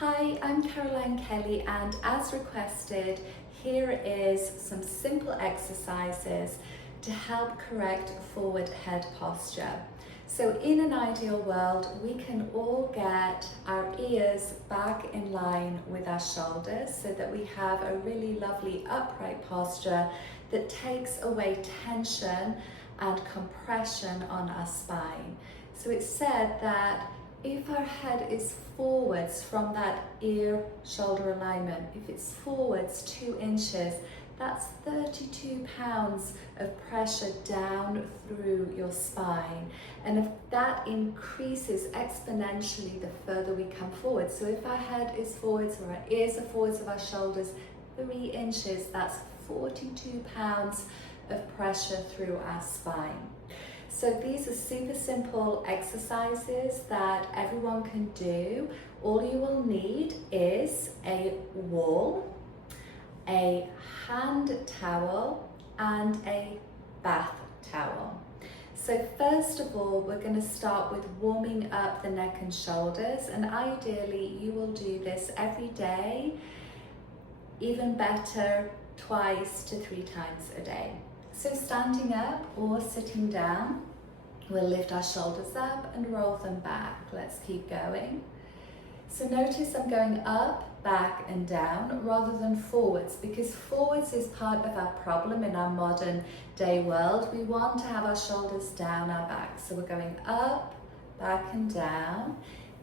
Hi, I'm Caroline Kelly, and as requested, here is some simple exercises to help correct forward head posture. So in an ideal world, we can all get our ears back in line with our shoulders so that we have a really lovely upright posture that takes away tension and compression on our spine. So it's said that if our head is forwards from that ear-shoulder alignment, if it's forwards 2 inches, that's 32 pounds of pressure down through your spine. And if that increases exponentially the further we come forward. So if our head is forwards or our ears are forwards of our shoulders 3 inches, that's 42 pounds of pressure through our spine. So these are super simple exercises that everyone can do. All you will need is a wall, a hand towel, and a bath towel. So first of all, we're going to start with warming up the neck and shoulders, and ideally you will do this every day, even better 2 to 3 times a day. So standing up or sitting down, we'll lift our shoulders up and roll them back. Let's keep going. So notice I'm going up, back and down rather than forwards, because forwards is part of our problem in our modern day world. We want to have our shoulders down our back. So we're going up, back and down,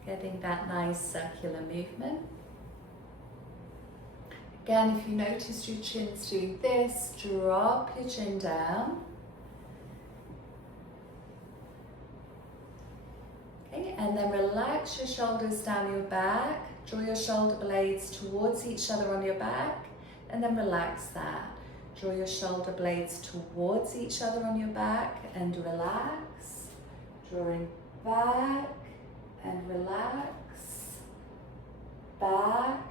getting that nice circular movement. Again, if you notice your chin's doing this, drop your chin down. Okay, and then relax your shoulders down your back. Draw your shoulder blades towards each other on your back, and then relax that. Draw your shoulder blades towards each other on your back and relax. Drawing back and relax. Back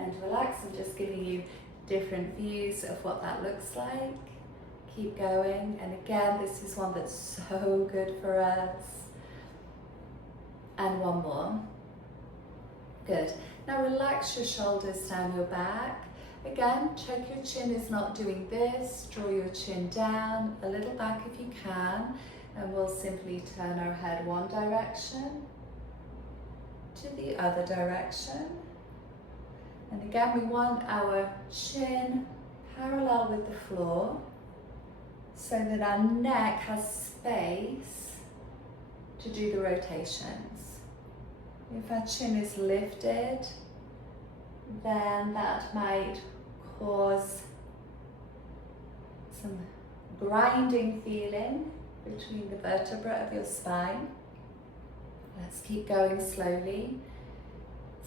and relax. I'm just giving you different views of what that looks like. Keep going. And again, this is one that's so good for us. And one more. Good. Now relax your shoulders down your back. Again, check your chin is not doing this. Draw your chin down, a little back if you can. And we'll simply turn our head one direction to the other direction. And again, we want our chin parallel with the floor so that our neck has space to do the rotations. If our chin is lifted, then that might cause some grinding feeling between the vertebrae of your spine. Let's keep going slowly.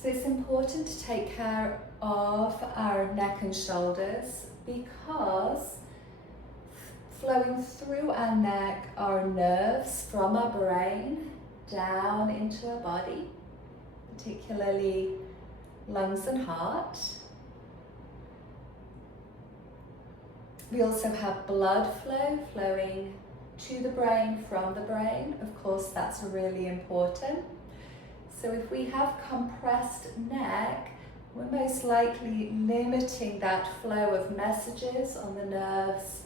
So it's important to take care of our neck and shoulders because flowing through our neck are nerves from our brain down into our body, particularly lungs and heart. We also have blood flow flowing to the brain from the brain. Of course, that's really important. So if we have compressed neck, we're most likely limiting that flow of messages on the nerves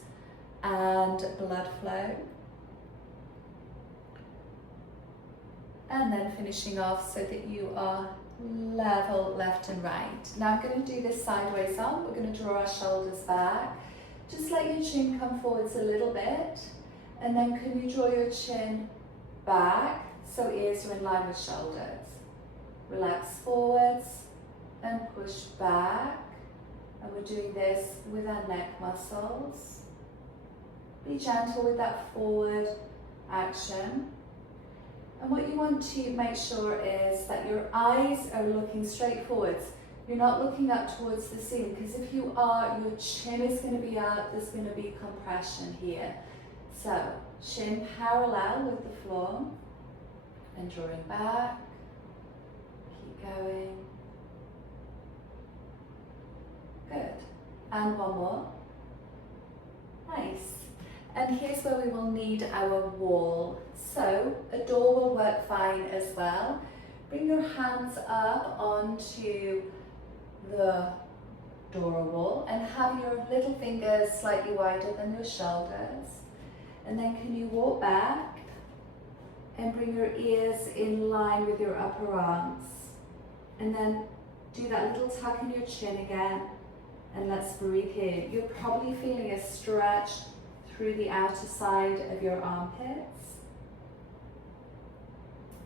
and blood flow. And then finishing off so that you are level left and right. Now I'm going to do this sideways on. We're going to draw our shoulders back. Just let your chin come forwards a little bit. And then can you draw your chin back so ears are in line with shoulders. Relax forwards and push back. And we're doing this with our neck muscles. Be gentle with that forward action. And what you want to make sure is that your eyes are looking straight forwards. You're not looking up towards the ceiling, because if you are, your chin is going to be up, there's going to be compression here. So, chin parallel with the floor, and drawing back, keep going. Good. And one more. Nice. And here's where we will need our wall. So a door will work fine as well. Bring your hands up onto the Dora wall and have your little fingers slightly wider than your shoulders. And then can you walk back and bring your ears in line with your upper arms. And then do that little tuck in your chin again. And let's breathe here. You're probably feeling a stretch through the outer side of your armpits.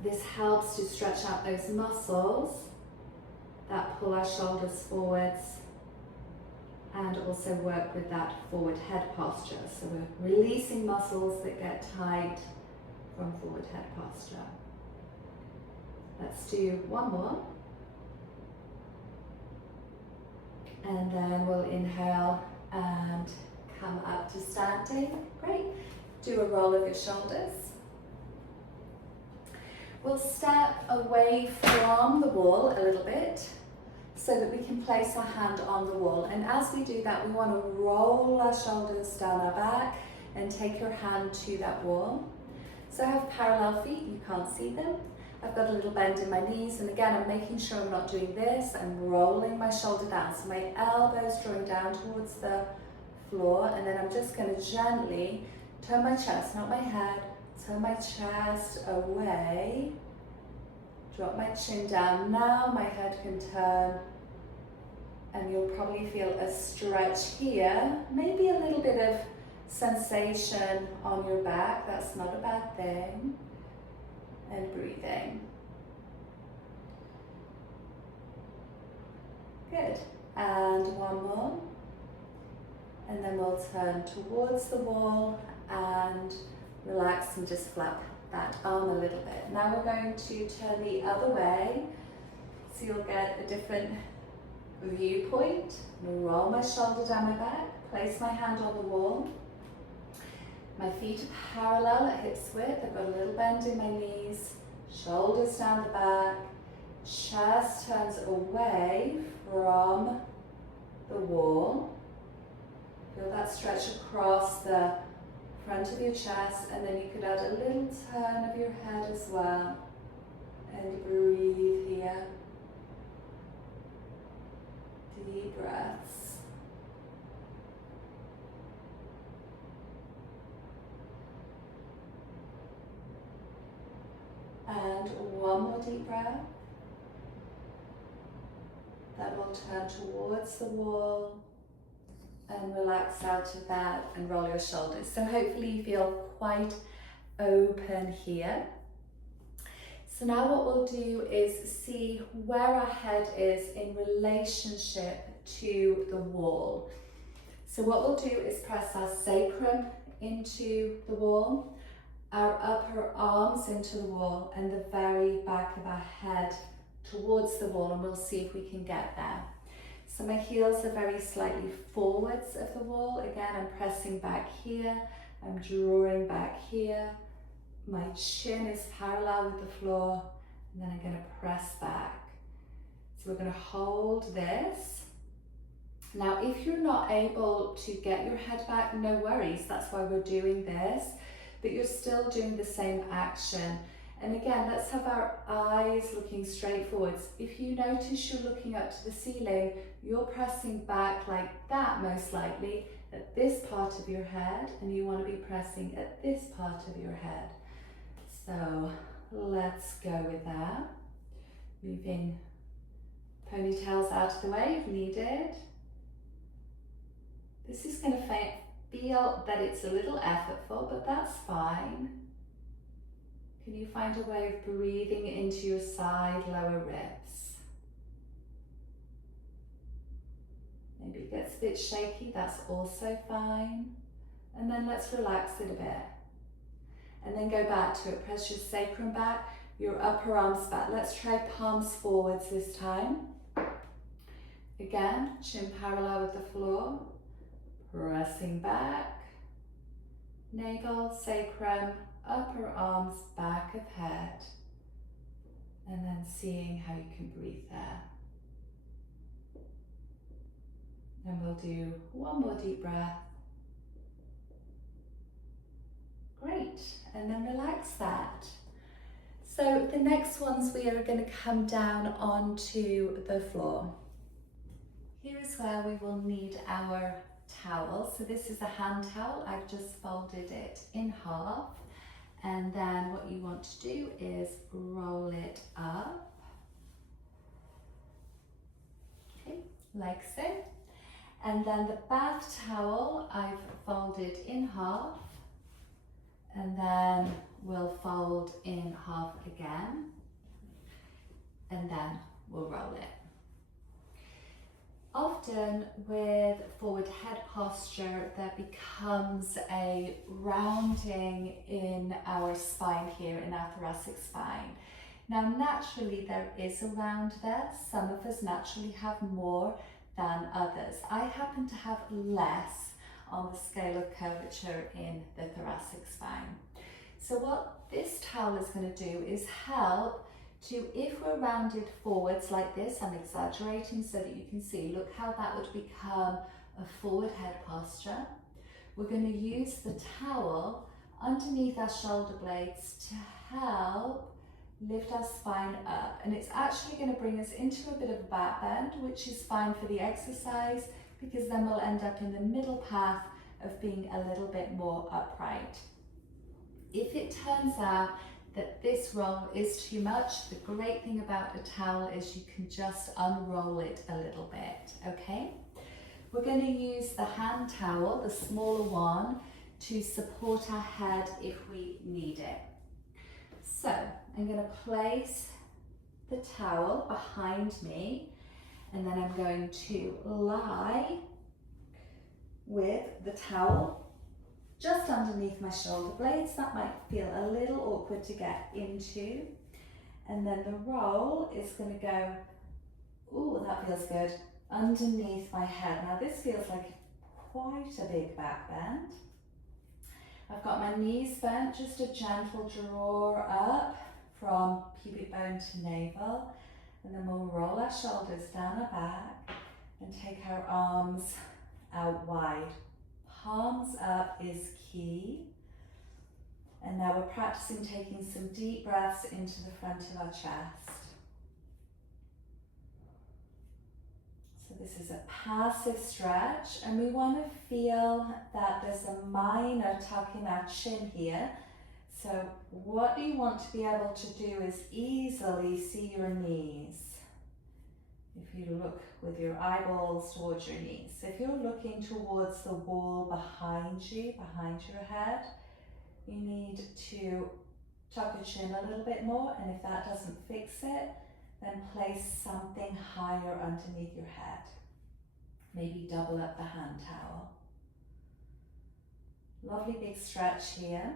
This helps to stretch out those muscles that pull our shoulders forwards and also work with that forward head posture. So we're releasing muscles that get tight from forward head posture. Let's do one more. And then we'll inhale and come up to standing. Great. Do a roll of your shoulders. We'll step away from the wall a little bit so that we can place our hand on the wall. And as we do that, we want to roll our shoulders down our back and take your hand to that wall. So I have parallel feet, you can't see them. I've got a little bend in my knees, and again, I'm making sure I'm not doing this. I'm rolling my shoulder down, so my elbows drawing down towards the floor, and then I'm just going to gently turn my chest, not my head, turn my chest away, drop my chin down. Now my head can turn, and you'll probably feel a stretch here, maybe a little bit of sensation on your back. That's not a bad thing. And breathing. Good. And one more. And then we'll turn towards the wall and relax and just flap that arm a little bit. Now we're going to turn the other way, so you'll get a different viewpoint. I'm going to roll my shoulder down my back, place my hand on the wall. My feet are parallel at hips width. I've got a little bend in my knees, shoulders down the back, chest turns away from the wall. Feel that stretch across the front of your chest, and then you could add a little turn of your head as well. And breathe here. Deep breaths. And one more deep breath. Then we'll turn towards the wall and relax out of that and roll your shoulders. So hopefully you feel quite open here. So now what we'll do is see where our head is in relationship to the wall. So what we'll do is press our sacrum into the wall, our upper arms into the wall, and the very back of our head towards the wall, and we'll see if we can get there. So my heels are very slightly forwards of the wall. Again, I'm pressing back here, I'm drawing back here. My chin is parallel with the floor, and then I'm going to press back. So we're going to hold this. Now, if you're not able to get your head back, no worries, that's why we're doing this. But you're still doing the same action. And again, let's have our eyes looking straight forwards. If you notice you're looking up to the ceiling, you're pressing back like that most likely at this part of your head, and you want to be pressing at this part of your head. So let's go with that. Moving ponytails out of the way if needed. This is going to feel that it's a little effortful, but that's fine. Can you find a way of breathing into your side lower ribs? Maybe it gets a bit shaky, that's also fine. And then let's relax it a bit. And then go back to it. Press your sacrum back, your upper arms back. Let's try palms forwards this time. Again, chin parallel with the floor. Pressing back, navel, sacrum, upper arms, back of head, and then seeing how you can breathe there. And we'll do one more deep breath. Great, and then relax that. So the next ones we are going to come down onto the floor. Here is where we will need our towel. So this is a hand towel. I've just folded it in half. And then what you want to do is roll it up. Okay, like so. And then the bath towel I've folded in half. And then we'll fold in half again. And then we'll roll it. Often with forward head posture, there becomes a rounding in our spine here, in our thoracic spine. Now, naturally, there is a round there. Some of us naturally have more than others. I happen to have less on the scale of curvature in the thoracic spine. So what this towel is going to do is help to, if we're rounded forwards like this, I'm exaggerating so that you can see, look how that would become a forward head posture. We're going to use the towel underneath our shoulder blades to help lift our spine up. And it's actually going to bring us into a bit of a back bend, which is fine for the exercise, because then we'll end up in the middle path of being a little bit more upright. If it turns out that this roll is too much, the great thing about a towel is you can just unroll it a little bit, okay? We're going to use the hand towel, the smaller one, to support our head if we need it. So I'm going to place the towel behind me, and then I'm going to lie with the towel just underneath my shoulder blades. That might feel a little awkward to get into. And then the roll is going to go, ooh, that feels good, underneath my head. Now this feels like quite a big back bend. I've got my knees bent, just a gentle draw up from pubic bone to navel. And then we'll roll our shoulders down our back and take our arms out wide. Palms up is key. And now we're practicing taking some deep breaths into the front of our chest. So this is a passive stretch, and we want to feel that there's a minor tuck in our chin here. So what you want to be able to do is easily see your knees. If you look with your eyeballs towards your knees. So if you're looking towards the wall behind you, behind your head, you need to tuck your chin a little bit more, and if that doesn't fix it, then place something higher underneath your head. Maybe double up the hand towel. Lovely big stretch here.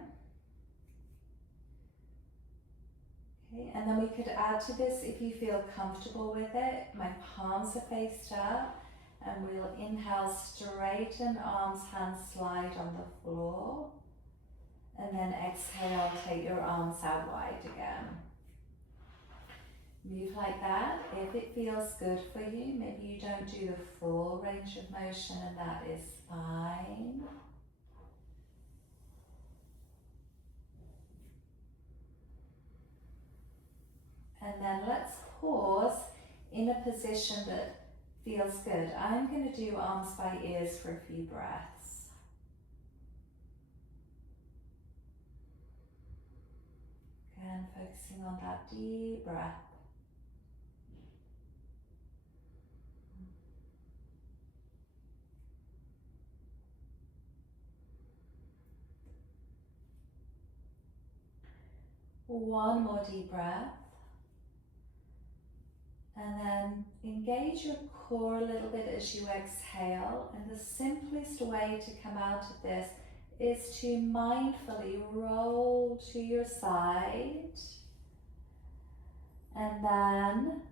Okay, and then we could add to this, if you feel comfortable with it, my palms are faced up, and we'll inhale, straighten arms, hands slide on the floor, and then exhale, take your arms out wide again. Move like that. If it feels good for you, maybe you don't do the full range of motion, and that is fine. And then let's pause in a position that feels good. I'm going to do arms by ears for a few breaths. Again, focusing on that deep breath. One more deep breath. And then engage your core a little bit as you exhale. And the simplest way to come out of this is to mindfully roll to your side and then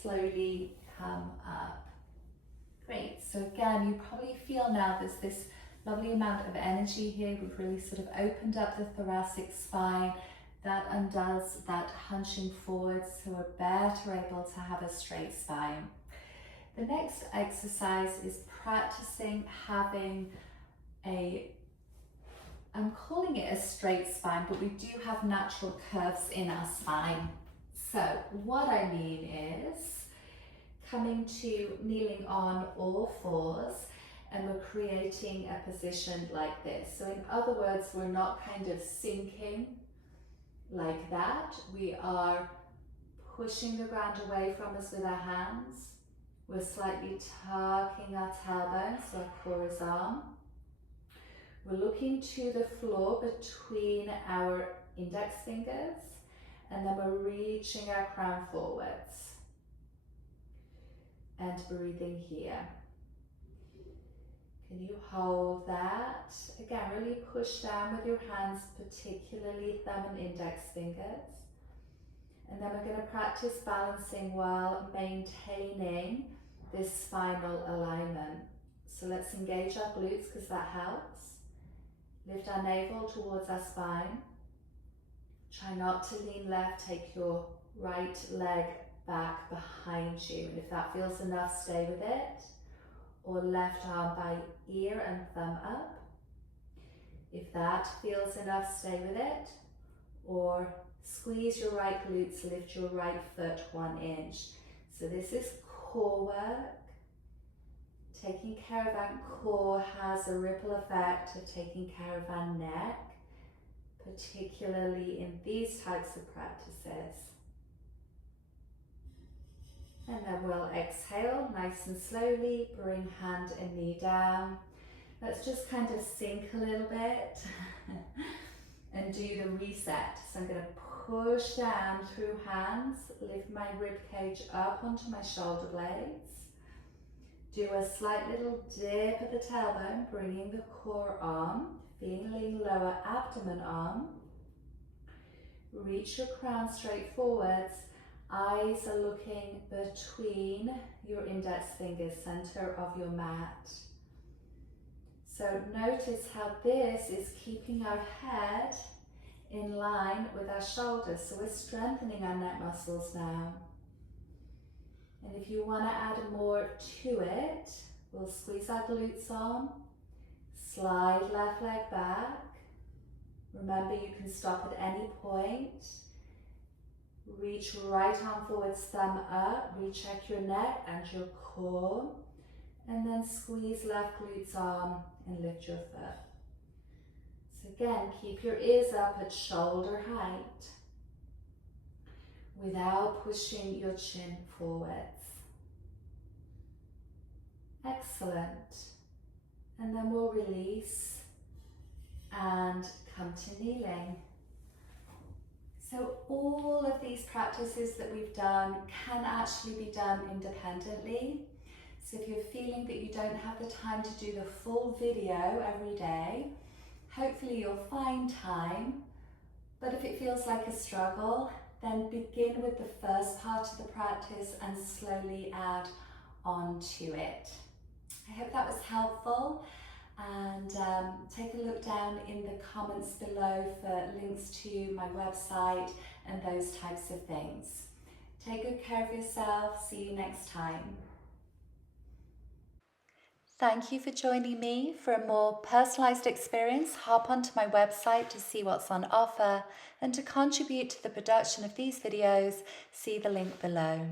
slowly come up. Great. So again, you probably feel now there's this lovely amount of energy here. We've really sort of opened up the thoracic spine. That undoes that hunching forward, so we're better able to have a straight spine. The next exercise is practicing having a I'm calling it a straight spine, but we do have natural curves in our spine. So what I mean is coming to kneeling on all fours, and we're creating a position like this. So in other words, we're not kind of sinking like that. We are pushing the ground away from us with our hands. We're slightly tucking our tailbone so our core is on. We're looking to the floor between our index fingers, and then we're reaching our crown forwards and breathing here. Can you hold that? Again, really push down with your hands, particularly thumb and index fingers. And then we're going to practice balancing while maintaining this spinal alignment. So let's engage our glutes because that helps. Lift our navel towards our spine. Try not to lean left, take your right leg back behind you. And if that feels enough, stay with it. Or left arm by ear and thumb up. If that feels enough, stay with it. Or squeeze your right glutes, lift your right foot 1 inch. So this is core work. Taking care of our core has a ripple effect of taking care of our neck, particularly in these types of practices. And then we'll exhale nice and slowly, bring hand and knee down. Let's just kind of sink a little bit and do the reset. So I'm going to push down through hands, lift my rib cage up onto my shoulder blades. Do a slight little dip at the tailbone, bringing the core on, feeling lower abdomen on. Reach your crown straight forwards. Eyes are looking between your index fingers, center of your mat. So notice how this is keeping our head in line with our shoulders. So we're strengthening our neck muscles now. And if you want to add more to it, we'll squeeze our glutes on, slide left leg back. Remember, you can stop at any point. Reach right arm forwards, thumb up, recheck your neck and your core. And then squeeze left glutes on and lift your foot. So again, keep your ears up at shoulder height without pushing your chin forwards. Excellent. And then we'll release and come to kneeling. So all of these practices that we've done can actually be done independently. So if you're feeling that you don't have the time to do the full video every day, hopefully you'll find time. But if it feels like a struggle, then begin with the first part of the practice and slowly add on to it. I hope that was helpful, and take a look down in the comments below for links to my website and those types of things. Take good care of yourself. See you next time. Thank you for joining me. For a more personalised experience, hop onto my website to see what's on offer, and to contribute to the production of these videos, see the link below.